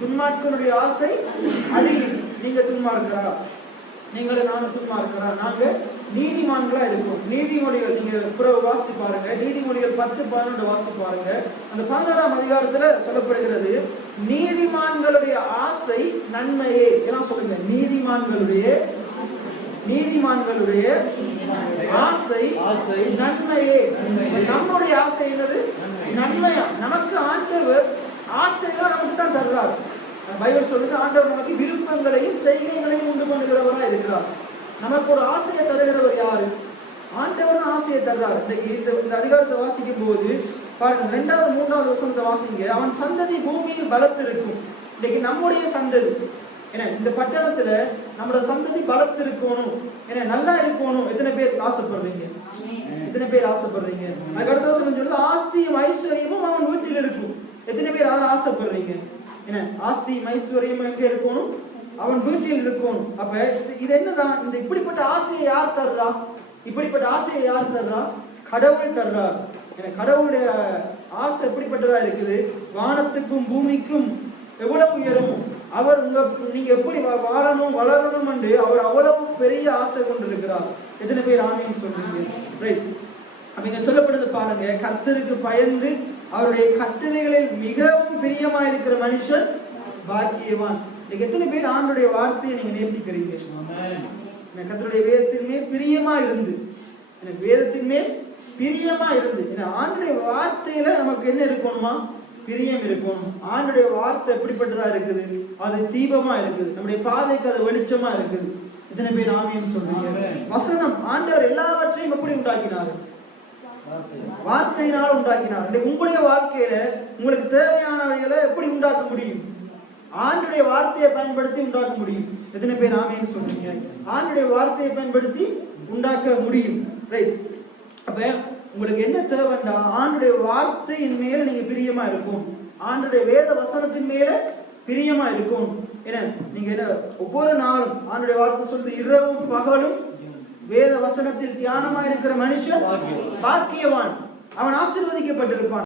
துன்மார்க்கனுடைய ஆசை அழியும். நீங்க துன்மார்க்கரா? நீங்களும் நானும் துன்மார்க்கரா? நாங்க நீதிமான்களா இருக்கும். நீதிமொழிகள் நீங்க பிறகு வாசித்து பாருங்க. நீதிமொழிகள் 10-11 வாசித்து பாருங்க. அந்த 11ஆம் அதிகாரத்துல சொல்லப்படுகிறது, நீதிமான்களுடைய ஆசை நன்மையே. எல்லாம் சொல்லுங்க, நீதிமான்களுடைய ஆசை நன்மையே. நம்முடைய ஆசை என்னது? நன்மையா. நமக்கு ஆண்டவர் ஆசையெல்லாம் நமக்கு தான் தர்றார். பைபிள் சொல்லுது, ஆண்டவர் நமக்கு விருப்பங்களையும் செய்கைகளையும் உண்டு பண்ணுகிறவரா இருக்கிறார். நமக்கு ஒரு ஆசையை தருகிறவர் யாரு? ஆண்டவர் தான் ஆசையை தர்றார். இந்த அதிகாரத்தை வாசிக்கும் போது பாருங்க, 2வது 3வது வசனத்தை வாசிங்க. அவன் சந்ததி பூமியில் பலத்திருக்கும். இன்னைக்கு நம்முடைய சந்ததி என்ன, இந்த பட்டணத்துல நம்மளோட சந்ததி பலத்திருக்கணும், என்ன நல்லா இருக்கணும். எத்தனை பேர் ஆசைப்படுறீங்க? எத்தனை பேர் ஆசைப்படுறீங்க? அடுத்த வசனம் சொல்லுது, ஆஸ்தியும் ஐஸ்வர்யமும் அவன் வீட்டில் இருக்கும். எத்தனை பேர் அதை ஆசைப்படுறீங்க? என்ன, ஆஸ்தியும் ஐஸ்வர்யமும் எங்க இருக்கணும்? அவன் வீட்டில் இருக்கணும். அப்ப இது என்னதான்? இந்த இப்படிப்பட்ட ஆசையை யார் தர்றா? இப்படிப்பட்ட ஆசையை யார் தர்றா? கடவுள் தர்றார். கடவுளுடைய ஆசை எப்படிப்பட்டதா இருக்குது? வானத்துக்கும் பூமிக்கும் எவ்வளவு உயரும் அவர் நீங்க எப்படி வாழணும் வளரணும் என்று அவர் அவ்வளவு பெரிய ஆசை கொண்டிருக்கிறார். எத்தனை பேர் ஆமீன் சொல்றீங்க? ரைட். அப்ப இங்க சொல்லப்படுது பாருங்க, கர்த்தருக்கு பயந்து அவருடைய கட்டளைகளில் மிகவும் பிரியமா இருக்கிற மனுஷன் பாக்கியவான். எத்தனை பேர் ஆண்டுடைய வார்த்தையை நீங்க நேசிக்கிறீங்க? கர்த்தருடைய வேதத்தின் மேல் பிரியமா இருந்து, வேதத்தின் மேல் பிரியமா இருந்து, ஆண்டுடைய வார்த்தையில நமக்கு என்ன இருக்கணுமா? பிரியம் இருக்கணும். ஆண்டுடைய வார்த்தை எப்படிப்பட்டதா இருக்குது? அது தீபமா இருக்குது, நம்முடைய பாதைக்கு அது வெளிச்சமா இருக்குது. எத்தனை பேர் ஆமீன் சொல்றீங்க? வசனம், ஆண்டவர் எல்லாவற்றையும் எப்படி உண்டாக்கினார்? வார்த்தையினால் உண்டாக்கினார். உங்களுடைய வாழ்க்கையில உங்களுக்கு தேவையானவைகளை எப்படி உண்டாக்க முடியும்? ஆண்டுடைய வார்த்தையை பயன்படுத்தி உண்டாக்க முடியும். எத்தனை பேர் ஆமீன் சொல்றீங்க? ஆண்டுடைய வார்த்தையை பயன்படுத்தி உண்டாக்க முடியும். ரைட். அப்ப உங்களுக்கு என்ன தேவைண்டா? ஆண்டுடைய வார்த்தையின் மேல நீங்க பிரியமா இருக்கும், ஆண்டுடைய வேத வசனத்தின் மேல பிரியமா இருக்கும். என்ன, நீங்க என்ன ஒவ்வொரு நாளும் ஆண்டுடைய வார்த்தை சொல்றது, இரவும் பகலும் வேத வசனத்தில் தியானமா இருக்கிற மனுஷன் பாக்கியவான், அவன் ஆசீர்வதிக்கப்பட்டிருப்பான்.